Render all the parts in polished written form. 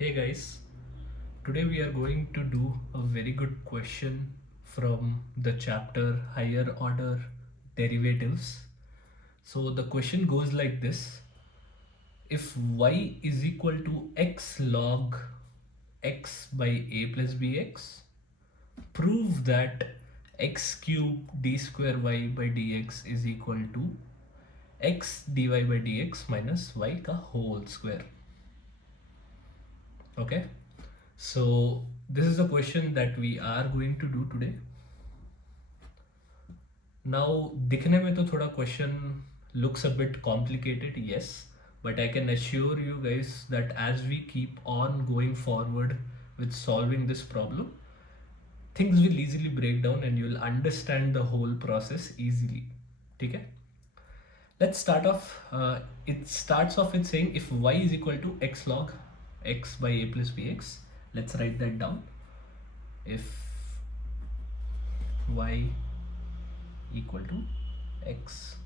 Hey guys, today we are going to do a very good question from the chapter Higher Order Derivatives. So the question goes like this: if y is equal to x log x by a plus bx, prove that x cube d square y by dx is equal to x dy by dx minus y का whole square. Okay. So this is the question that we are going to do today. Now दिखने में तो थोड़ा question looks a bit complicated, yes, but I can assure you guys that as we keep on going forward with solving this problem, things will easily break down and you'll understand the whole process easily. ठीक है? Let's start off. It starts off with saying if y is equal to x log x by a plus bx. Let's write that down. If y equal to x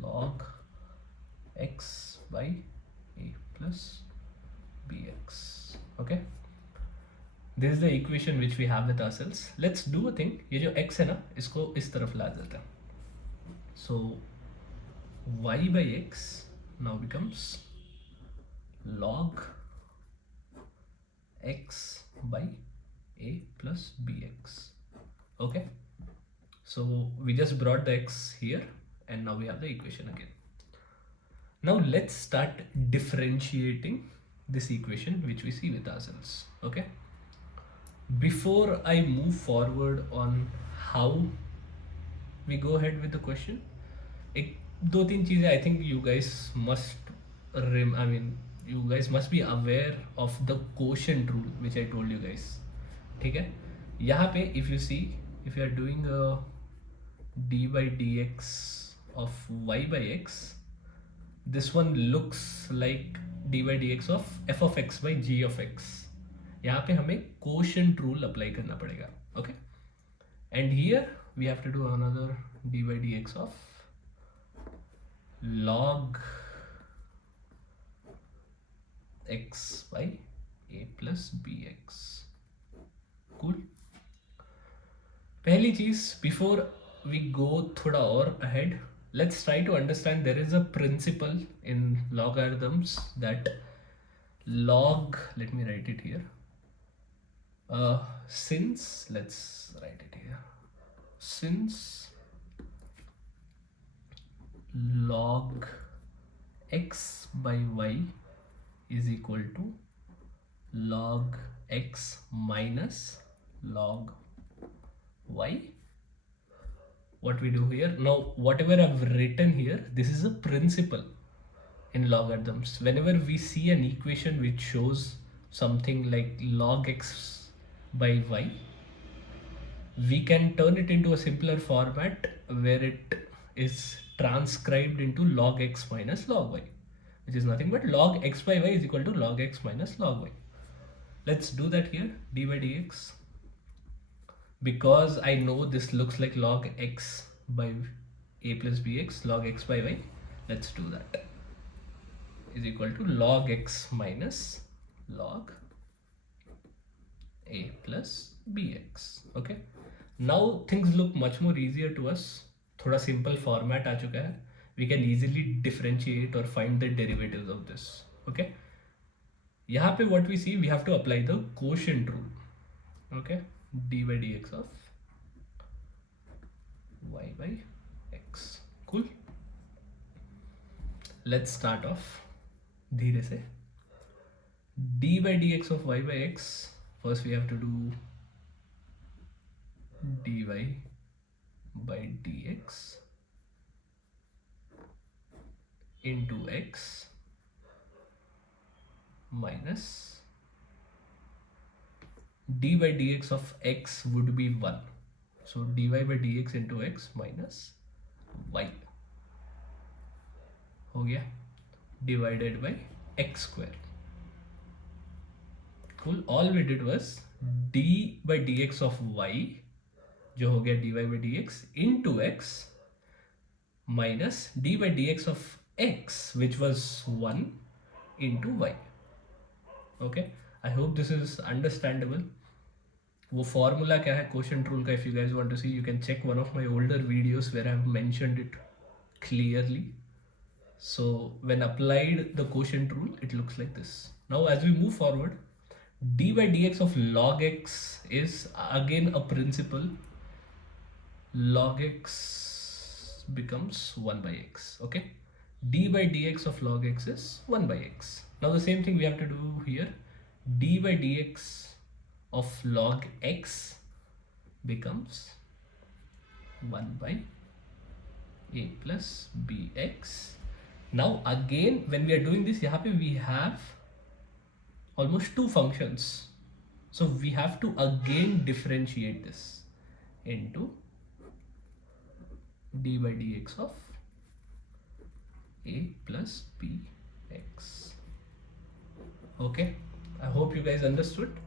log x by a plus bx. Okay, this is the equation which we have with ourselves. Let's do a thing. ये जो x है ना, इसको इस तरफ ला देते हैं. So y by x now becomes log x by a plus bx. Okay, so we just brought the x here and now we have the equation again. Now let's start differentiating this equation which we see with ourselves. Okay, before I move forward on how we go ahead with the question, एक दो तीन चीज़ें I think you guys must you guys must be aware of the quotient rule which I told you guys. ठीक है, यहाँ पे if you see, if you are doing a d by dx of y by x, this one looks like d by dx of f of x by g of x. यहाँ पे हमें quotient rule apply करना पड़ेगा. Okay, and here we have to do another d by dx of log x by a plus bx. Cool. पहली चीज, before we go थोड़ा और ahead, let's try to understand there is a principle in logarithms that log, let me write it here. Let's write it here. Since log x by y is equal to log x minus log y, what we do here now, whatever I've written here, this is a principle in logarithms. Whenever we see an equation which shows something like log x by y, we can turn it into a simpler format where it is transcribed into log x minus log y, which is nothing but log x by y is equal to log x minus log y. Let's do that here, d by dx. Because I know this looks like log x by a plus bx, log x by y, let's do that, is equal to log x minus log a plus bx. Okay, now things look much more easier to us. थोड़ा simple format आ चुका है. We can easily differentiate or find the derivatives of this. Okay, यहाँ पे what we see, we have to apply the quotient rule. Okay, d by dx of y by x. Cool. Let's start off धीरे से. d by dx of y by x, first we have to do dy by dx into x minus d by dx of x would be 1. So dy by dx into x minus y हो गया, divided by x square. Cool. All we did was d by dx of y जो हो गया dy by dx into x minus d by dx of x which was 1 into y. Okay, I hope this is understandable. वो formula क्या है quotient rule का, if you guys want to see, you can check one of my older videos where I have mentioned it clearly. So when applied the quotient rule, it looks like this. Now as we move forward, d by dx of log x is again a principle. Log x becomes 1 by x. Okay, d by dx of log x is 1 by x. Now the same thing we have to do here. D by dx of log x becomes 1 by a plus bx. Now again when we are doing this, यहाँ पे we have almost two functions, so we have to again differentiate this into d by dx of a plus bx. Okay, I hope you guys understood.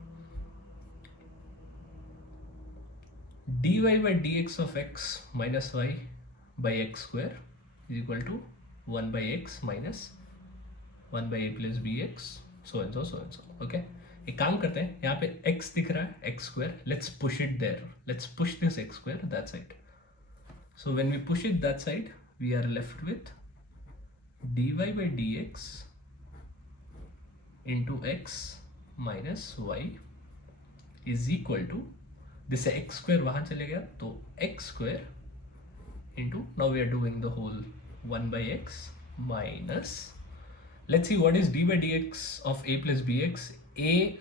dy by dx of x minus y by x square is equal to 1 by x minus 1 by a plus bx, so and so, so and so. Okay, एक काम करते हैं, यहाँ पे x दिख रहा है, x square, let's push it there, let's push this x square that side. So when we push it that side, we are left with dy by dx into x minus y is equal to, this x square वहाँ चले गया तो x square into, now we are doing the whole 1 by x minus, let's see what is d by dx of a plus bx. A,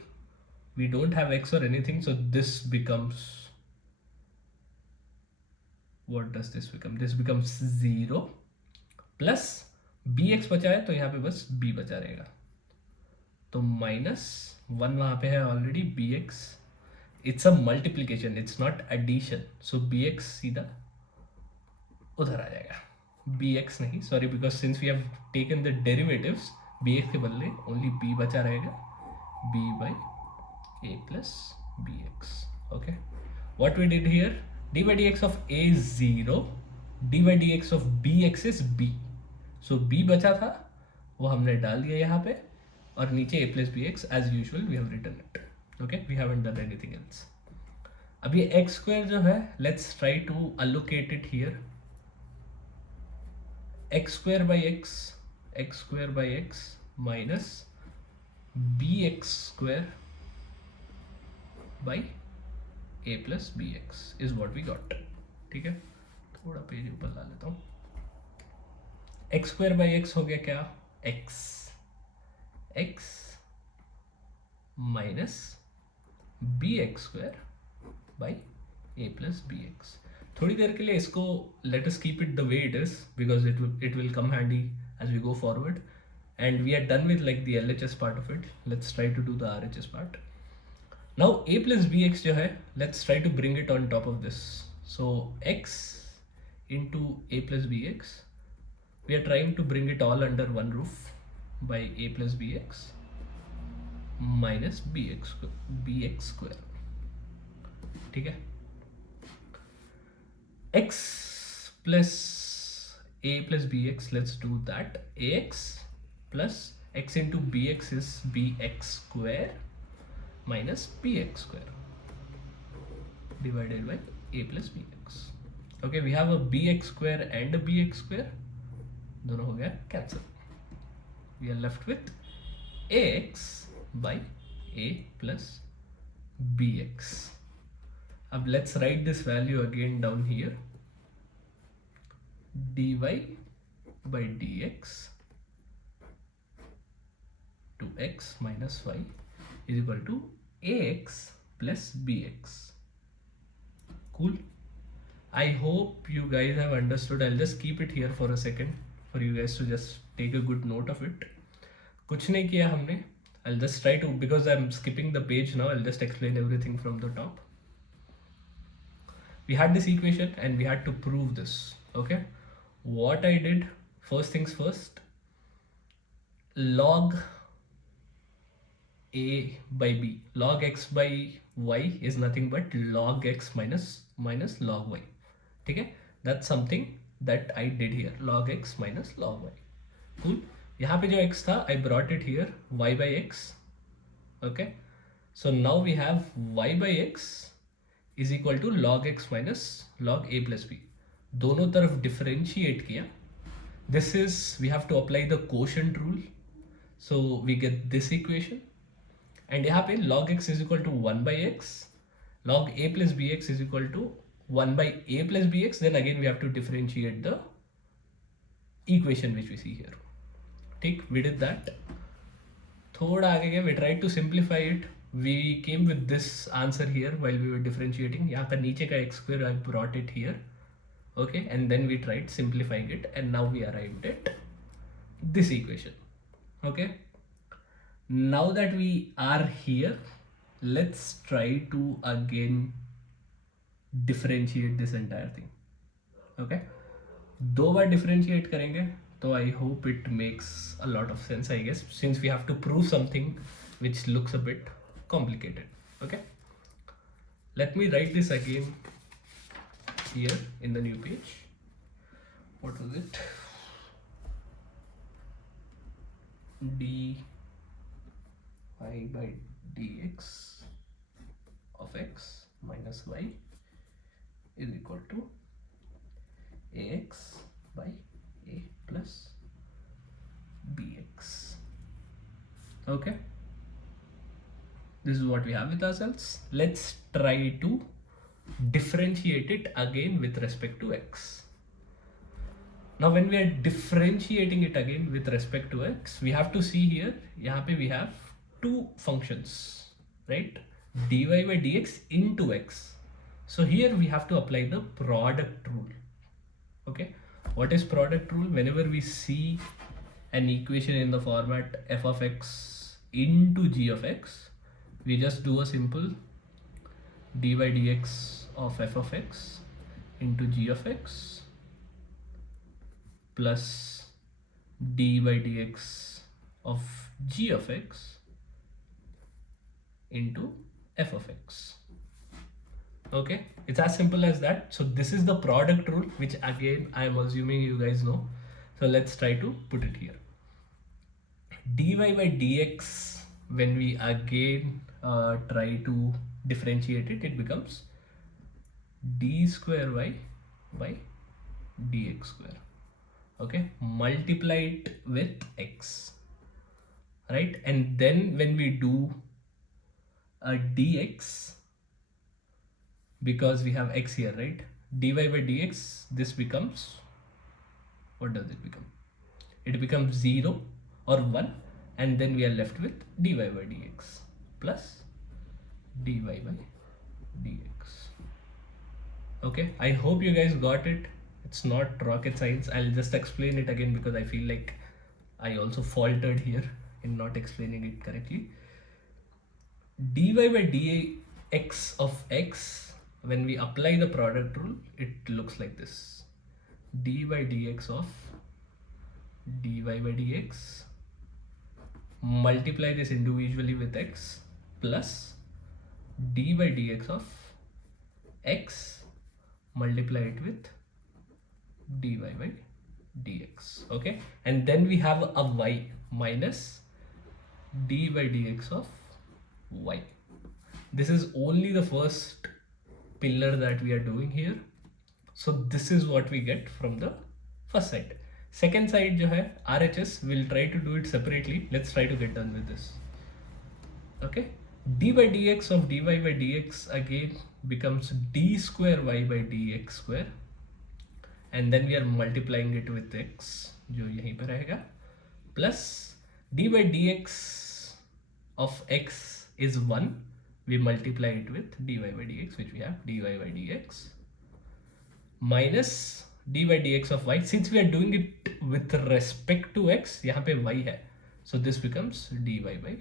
we don't have x or anything, so this becomes, what does this become? This becomes 0 plus bx बचा है तो यहाँ पे बस b बचा रहेगा, तो minus 1 वहाँ पे है already, bx, it's a multiplication, it's not addition, so bx सीधा उधर आ जाएगा, bx नहीं, sorry, because since we have taken the derivatives, bx के बदले only b बचा रहेगा, b by a plus bx. Okay, what we did here, d by dx of a is 0, d by dx of bx is b, so b बचा था वो हमने डाल दिया यहाँ पे, और नीचे a plus bx as usual we have written it. Okay, we haven't done anything else. अब ये x square जो है, let's try to allocate it here. x square by x minus bx square by a plus bx is what we got. ठीक है, थोड़ा page ऊपर ला लेता हूँ. x square by x हो गया क्या, x minus bx square by a plus bx. थोड़ी देर के लिए इसको let us keep it the way it is, because it will come handy as we go forward, and we are done with like the LHS part of it. Let's try to do the RHS part. Now a plus bx जो है, let's try to bring it on top of this. So x into a plus bx, we are trying to bring it all under one roof by a plus bx minus bx square. ठीक है, x plus a plus bx, let's do that. Ax plus x into bx is bx square minus bx square divided by a plus bx. Okay, we have a bx square and a bx square, दोनों हो गया cancel. We are left with ax by a plus bx. अब let's write this value again down here. dy by dx to x minus y is equal to ax plus bx. Cool. I hope you guys have understood. I'll just keep it here for a second for you guys to just take a good note of it. कुछ नहीं किया हमने. I'll just try to, because I'm skipping the page now, I'll just explain everything from the top. We had this equation and we had to prove this. Okay, what I did, first things first, log a by b, log x by y is nothing but log x minus log y. ठीक है, that's something that I did here, log x minus log y. Cool. यहाँ पे जो x था, I brought it here, y by x. Okay, So now we have y by x is equal to log x minus log a plus b. दोनों तरफ differentiate किया. This is, we have to apply the quotient rule. So we get this equation. And यहाँ पे log x is equal to 1 by x. Log a plus bx is equal to 1 by a plus bx. Then again we have to differentiate the equation which we see here. ठीक, we did that. थोड़ा आगे गए, we tried to simplify it. We came with this answer here while we were differentiating. यहाँ का नीचे का x square, I brought it here. Okay, and then we tried simplifying it, and now we arrived at this equation. Okay, now that we are here, let's try to again differentiate this entire thing. Okay, दो बार differentiate करेंगे, तो I hope it makes a lot of sense, I guess, since we have to prove something which looks a bit complicated. Okay, let me write this again here in the new page. What was it? dy by dx of x minus y is equal to ax by a plus bx. Okay, this is what we have with ourselves. Let's try to differentiate it again with respect to x. Now when we are differentiating it again with respect to x, we have to see here, यहाँ पे we have two functions, right? dy by dx into x. So here we have to apply the product rule. Okay, what is product rule? Whenever we see an equation in the format f of x into g of x, we just do a simple dy by dx of f of x into g of x plus dy by dx of g of x into f of x. Okay, it's as simple as that. So this is the product rule, which again I am assuming you guys know. So let's try to put it here. Dy by dx, when we again try to differentiate it, it becomes d square y by dx square. Okay, multiply it with x, right? And then when we do a dx, because we have x here, right? dy by dx, this becomes, what does it become? It becomes 0 or 1, and then we are left with dy by dx plus dy by dx. Okay, I hope you guys got it. It's not rocket science. I'll just explain it again because I feel like I also faltered here in not explaining it correctly. Dy by dx of x, when we apply the product rule, it looks like this. dy by dx of dy by dx, multiply this individually with x, plus dy by dx of x, multiply it with dy by dx. Okay, and then we have a y minus dy by dx of y. This is only the first pillar that we are doing here. So this is what we get from the first side. Second side जो है RHS, we'll try to do it separately. Let's try to get done with this. Okay, d by dx of dy by dx again becomes d square y by dx square, and then we are multiplying it with x जो यहीं पे रहेगा, plus d by dx of x is 1, we multiply it with dy by dx, which we have dy by dx, minus d by dx of y. Since we are doing it with respect to x, यहाँ पे y है, so this becomes dy by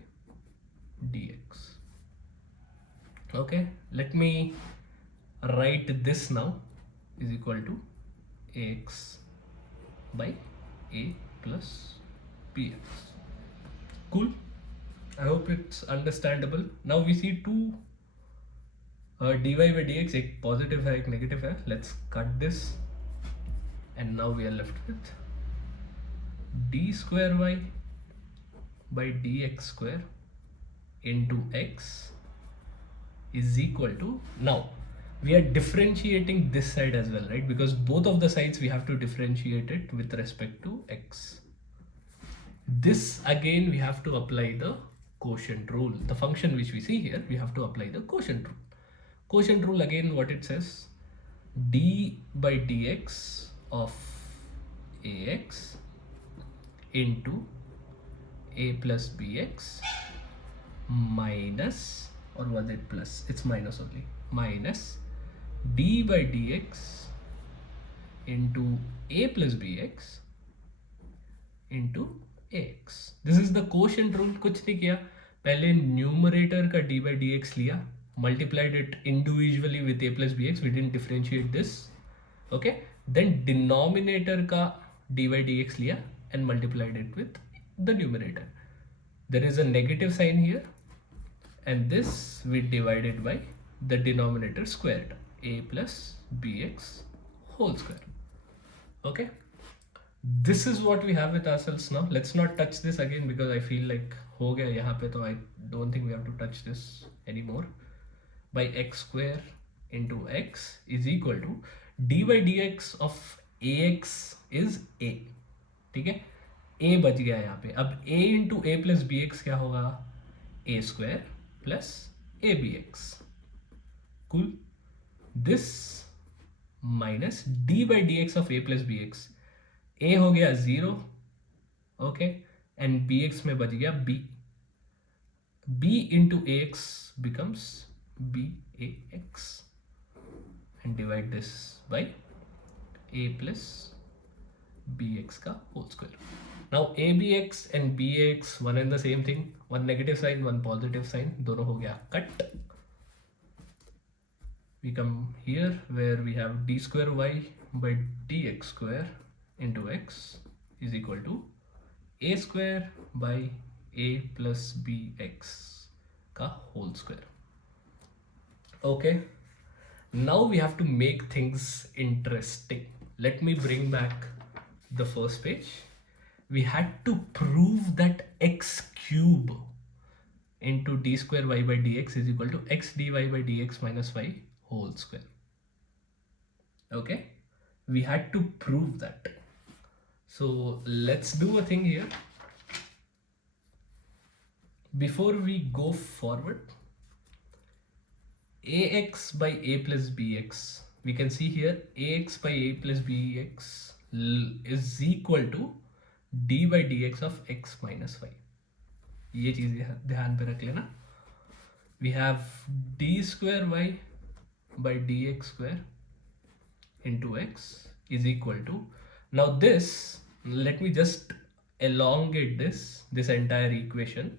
dx. Okay, let me write this now is equal to ax by a plus bx. Cool, I hope it's understandable. Now we see two dy by dx, एक positive है एक negative है. Let's cut this, and now we are left with d square y by dx square into x is equal to, now we are differentiating this side as well, right? Because both of the sides we have to differentiate it with respect to x. This again we have to apply the quotient rule. The function which we see here, we have to apply the quotient rule. Quotient rule, again what it says, d by dx of ax into a plus bx minus, or was it plus? It's minus only. Minus d by dx into a plus bx into ax. This is the quotient rule. कुछ नहीं किया, पहले numerator का d by dx लिया, multiplied it individually with a plus bx, we didn't differentiate this, okay? Then denominator का d by dx लिया and multiplied it with the numerator. There is a negative sign here, and this we divided by the denominator squared, a plus bx whole square. Okay, this is what we have with ourselves now. Let's not touch this again because I feel like ho gaya yahan pe, so I don't think we have to touch this anymore. By x square into x is equal to d by dx of ax is a. ठीक है, a बच गया यहाँ पे. अब a into a plus b x क्या होगा, a square plus a bx. Cool. This minus d by dx of a plus bx. a हो गया 0, okay, and bx में बच गया b. b into ax becomes bax, and divide this by a plus bx का whole square. Now abx and bx one and the same thing, one negative sign, one positive sign, दोनों हो गया cut. We come here where we have d square y by dx square into x is equal to a square by a plus bx का whole square. Okay, now we have to make things interesting. Let me bring back the first page. We had to prove that x cube into d square y by dx is equal to x dy by dx minus y whole square. Okay, we had to prove that. So let's do a thing here. Before we go forward, ax by a plus bx, we can see here ax by a plus bx is equal to d by dx of x minus y. ये चीजें ध्यान पे रख लेना. We have d square y by dx square into x is equal to, now this, let me just elongate this entire equation.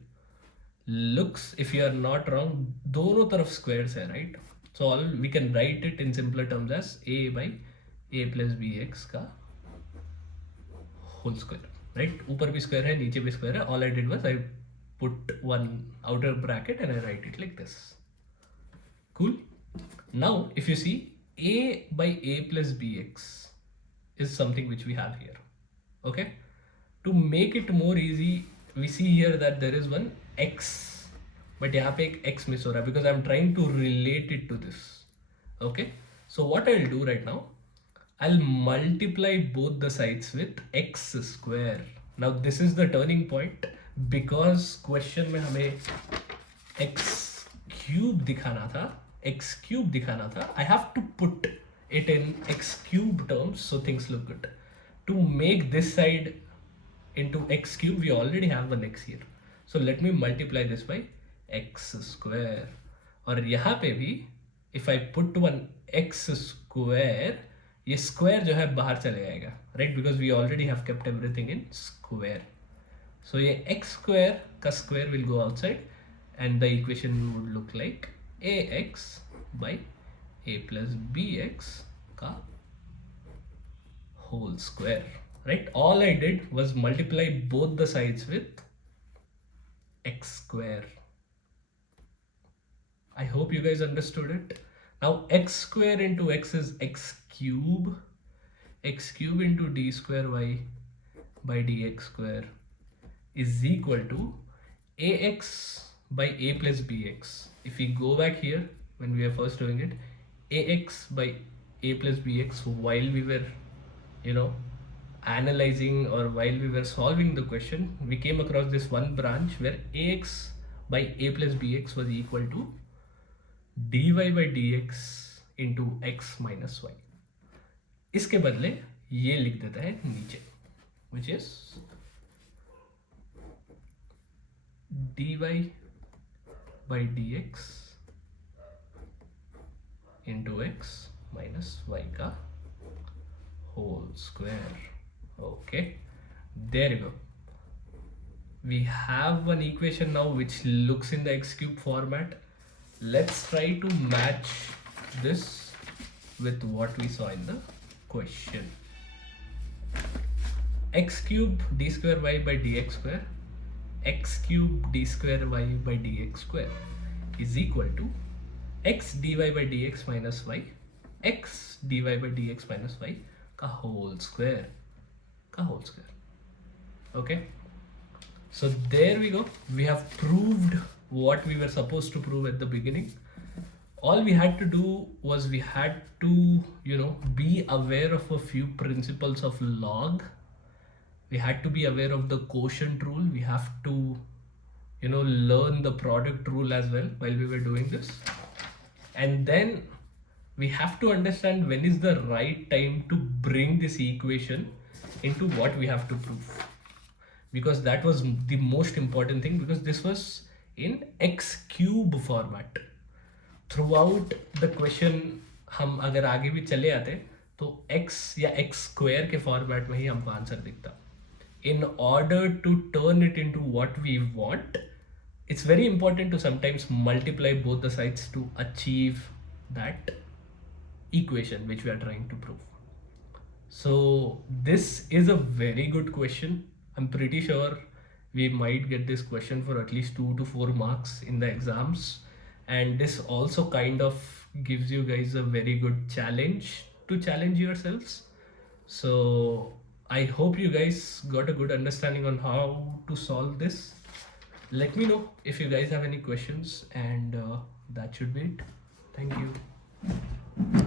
Looks, if you are not wrong, दोनों तरफ squares है, right? So all we can write it in simpler terms as a by a plus bx का whole square, right? ऊपर भी square है, नीचे भी square है. All I did was I put one outer bracket and I write it like this. Cool. Now if you see, a by a plus bx is something which we have here. Okay, to make it more easy, we see here that there is one x, but यहाँ पे एक x miss हो रहा है because I'm trying to relate it to this. Okay, so what I'll do right now, I'll multiply both the sides with x square. Now this is the turning point because question में हमें x cube दिखाना था. I have to put it in x cube terms so things look good. To make this side into x cube, we already have one x here. So let me multiply this by x square. और यहाँ पे भी if I put one x square, ये square जो है बाहर चले जाएगा, right? Because we already have kept everything in square. So ये x square का square will go outside and the equation would look like ax by a plus bx का whole square, right? All I did was multiply both the sides with x square. I hope you guys understood it. Now x square into x is x cube into d square y by dx square is equal to ax by a plus bx. If we go back here, when we were first doing it, ax by a plus bx, while we were, you know, analyzing or while we were solving the question, we came across this one branch where ax by a plus bx was equal to dy by dx into x minus y. इसके बदले ये लिख देता है नीचे, which is dy by dx into x minus y का whole square. Okay, there you go. We have one equation now which looks in the x cube format. Let's try to match this with what we saw in the question. X cube d square y by dx square, x cube d square y by dx square is equal to x dy by dx minus y, x dy by dx minus y का whole square. Okay, so there we go. We have proved what we were supposed to prove at the beginning. All we had to do was we had to, you know, be aware of a few principles of log. We had to be aware of the quotient rule. We have to, you know, learn the product rule as well while we were doing this. And then we have to understand when is the right time to bring this equation into what we have to prove, because that was the most important thing, because this was in x cube format. Throughout the question हम अगर आगे भी चले आते तो x या x square के format में ही हमको आंसर दिखता. In order to turn it into what we want, it's very important to sometimes multiply both the sides to achieve that equation which we are trying to prove. So this is a very good question. I'm pretty sure we might get this question for at least 2 to 4 marks in the exams, and this also kind of gives you guys a very good challenge to challenge yourselves. So I hope you guys got a good understanding on how to solve this. Let me know if you guys have any questions, and that should be it. Thank you.